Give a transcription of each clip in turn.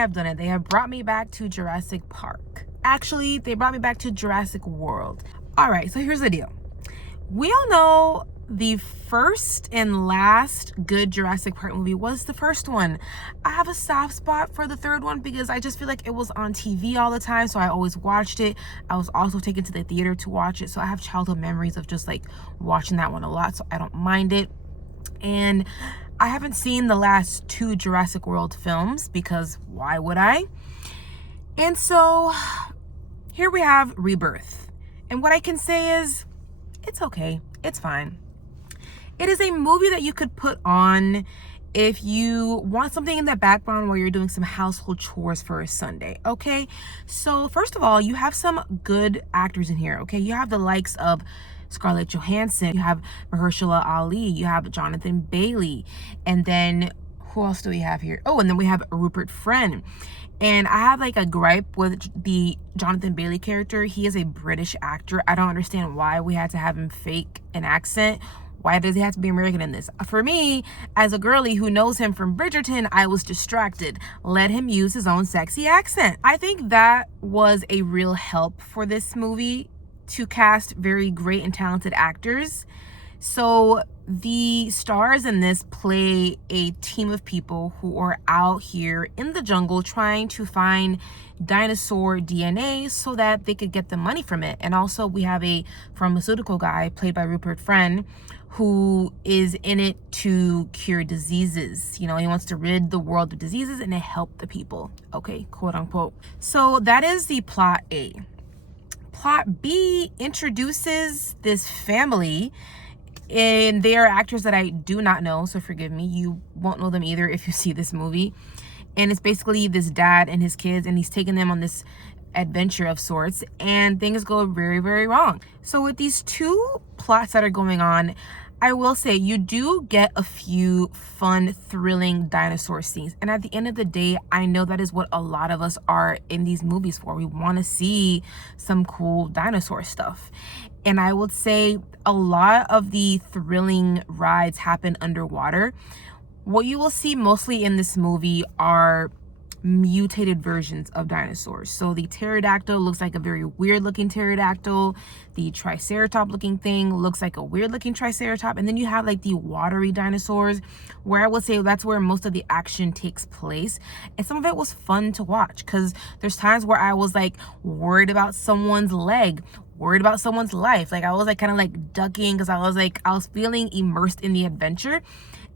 have done it. They have brought me back to Jurassic Park. Actually, they brought me back to Jurassic World. All right, so here's the deal. We all know the first and last good Jurassic Park movie was the first one. I have a soft spot for the third one because I just feel like it was on TV all the time, so I always watched it. I was also taken to the theater to watch it, so I have childhood memories of just like watching that one a lot, so I don't mind it. And I haven't seen the last 2 Jurassic World films because why would I? And so here we have Rebirth. And what I can say is it's okay. It's fine. It is a movie that you could put on if you want something in the background while you're doing some household chores for a Sunday, okay? So first of all, you have some good actors in here, okay? You have the likes of Scarlett Johansson, you have Mahershala Ali, you have Jonathan Bailey, and then who else do we have here? Oh, and then we have Rupert Friend. And I have like a gripe with the Jonathan Bailey character. He is a British actor. I don't understand why we had to have him fake an accent. Why does he have to be American in this? For me, as a girly who knows him from Bridgerton, I was distracted. Let him use his own sexy accent. I think that was a real help for this movie to cast very great and talented actors. So the stars in this play a team of people who are out here in the jungle trying to find dinosaur DNA so that they could get the money from it. And also we have a pharmaceutical guy played by Rupert Friend who is in it to cure diseases. You know, he wants to rid the world of diseases and to help the people, okay, quote unquote. So that is the plot A. Plot B introduces this family, and they are actors that I do not know, so forgive me. You won't know them either if you see this movie. And it's basically this dad and his kids, and he's taking them on this adventure of sorts, and things go very, very wrong. So with these 2 plots that are going on, I will say you do get a few fun, thrilling dinosaur scenes. And at the end of the day, I know that is what a lot of us are in these movies for. We want to see some cool dinosaur stuff. And I would say a lot of the thrilling rides happen underwater. What you will see mostly in this movie are mutated versions of dinosaurs. So the pterodactyl looks like a very weird looking pterodactyl. The triceratop looking thing looks like a weird looking triceratop. And then you have like the watery dinosaurs, where I would say that's where most of the action takes place. And some of it was fun to watch because there's times where I was like worried about someone's leg, worried about someone's life. Like I was like kind of like ducking because I was feeling immersed in the adventure.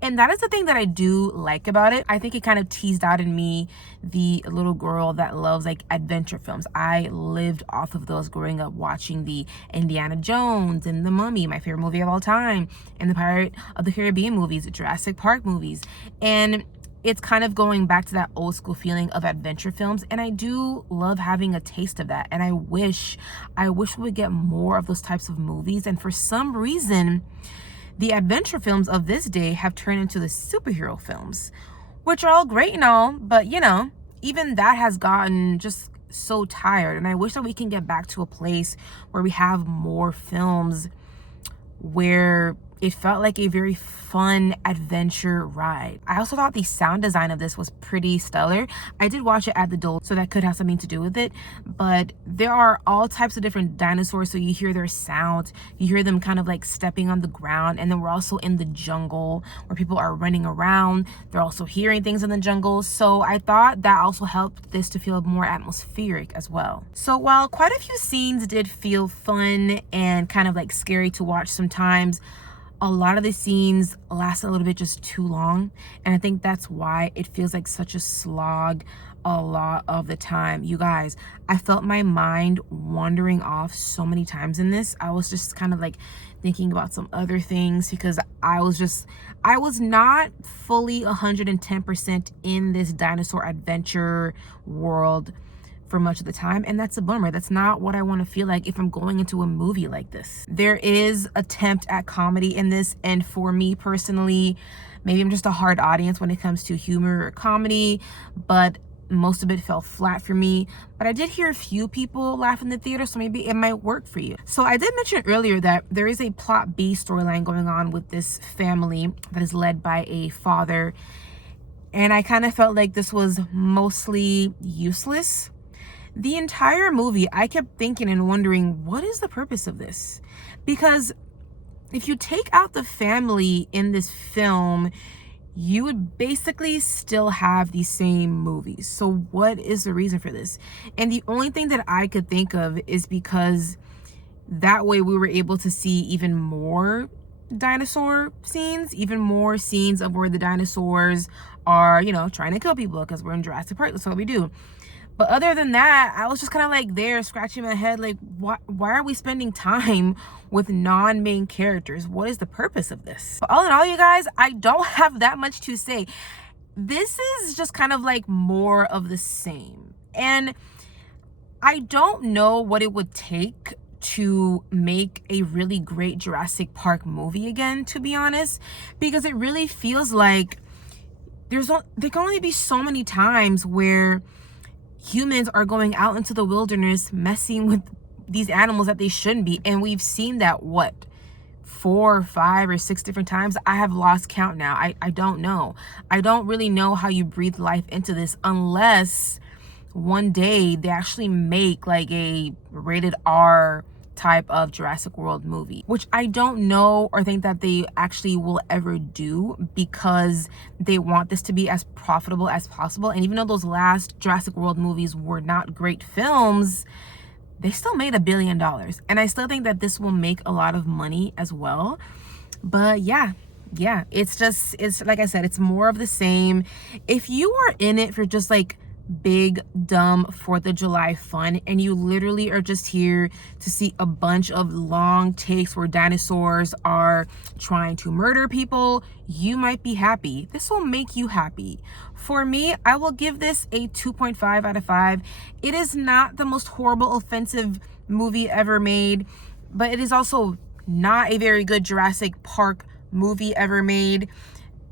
And that is the thing that I do like about it. I think it kind of teased out in me the little girl that loves like adventure films. I lived off of those growing up, watching the Indiana Jones and The Mummy, my favorite movie of all time, and the Pirate of the Caribbean movies, the Jurassic Park movies. And it's kind of going back to that old school feeling of adventure films, and I do love having a taste of that. And I wish we would get more of those types of movies. And for some reason, the adventure films of this day have turned into the superhero films, which are all great and all, but you know, even that has gotten just so tired. And I wish that we can get back to a place where we have more films where it felt like a very fun adventure ride. I also thought the sound design of this was pretty stellar. I did watch it at the Dole, so that could have something to do with it. But there are all types of different dinosaurs, so you hear their sounds. You hear them kind of like stepping on the ground. And then we're also in the jungle where people are running around. They're also hearing things in the jungle. So I thought that also helped this to feel more atmospheric as well. So while quite a few scenes did feel fun and kind of like scary to watch sometimes, a lot of the scenes last a little bit just too long, and I think that's why it feels like such a slog a lot of the time. You guys, I felt my mind wandering off so many times in this. I was just kind of like thinking about some other things because I was not fully 110% in this dinosaur adventure world for much of the time, and that's a bummer. That's not what I want to feel like if I'm going into a movie like this. There is attempt at comedy in this, and for me personally, maybe I'm just a hard audience when it comes to humor or comedy, but most of it fell flat for me. But I did hear a few people laugh in the theater, so maybe it might work for you. So I did mention earlier that there is a plot B storyline going on with this family that is led by a father. and I kind of felt like this was mostly useless. The entire movie, I kept thinking and wondering, what is the purpose of this? Because if you take out the family in this film, you would basically still have the same movies. So what is the reason for this? And the only thing that I could think of is because that way we were able to see even more dinosaur scenes, even more scenes of where the dinosaurs are, you know, trying to kill people, because we're in Jurassic Park, that's what we do. But other than that, I was just kind of like there scratching my head, like, why are we spending time with non-main characters? What is the purpose of this? But all in all, you guys, I don't have that much to say. This is just kind of like more of the same. And I don't know what it would take to make a really great Jurassic Park movie again, to be honest, because it really feels like there can only be so many times where humans are going out into the wilderness messing with these animals that they shouldn't be. And we've seen that, what, 4 or 5 or 6 different times? I have lost count now. I don't know. I don't really know how you breathe life into this unless one day they actually make like a rated R type of Jurassic World movie, which I don't know or think that they actually will ever do, because they want this to be as profitable as possible. And even though those last Jurassic World movies were not great films, they still made $1 billion, and I still think that this will make a lot of money as well. But yeah, it's like I said, it's more of the same. If you are in it for just like big dumb 4th of July fun, and you literally are just here to see a bunch of long takes where dinosaurs are trying to murder people, you might be happy. This will make you happy. For me, I will give this a 2.5 out of 5. It is not the most horrible, offensive movie ever made, but it is also not a very good Jurassic Park movie ever made.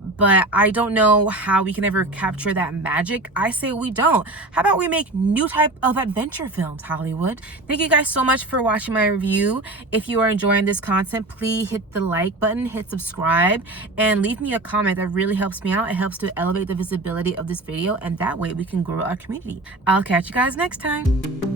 But I don't know how we can ever capture that magic. I say we don't. How about we make new type of adventure films, Hollywood? Thank you guys so much for watching my review. If you are enjoying this content, please hit the like button, hit subscribe, and leave me a comment. That really helps me out. It helps to elevate the visibility of this video, and that way we can grow our community. I'll catch you guys next time.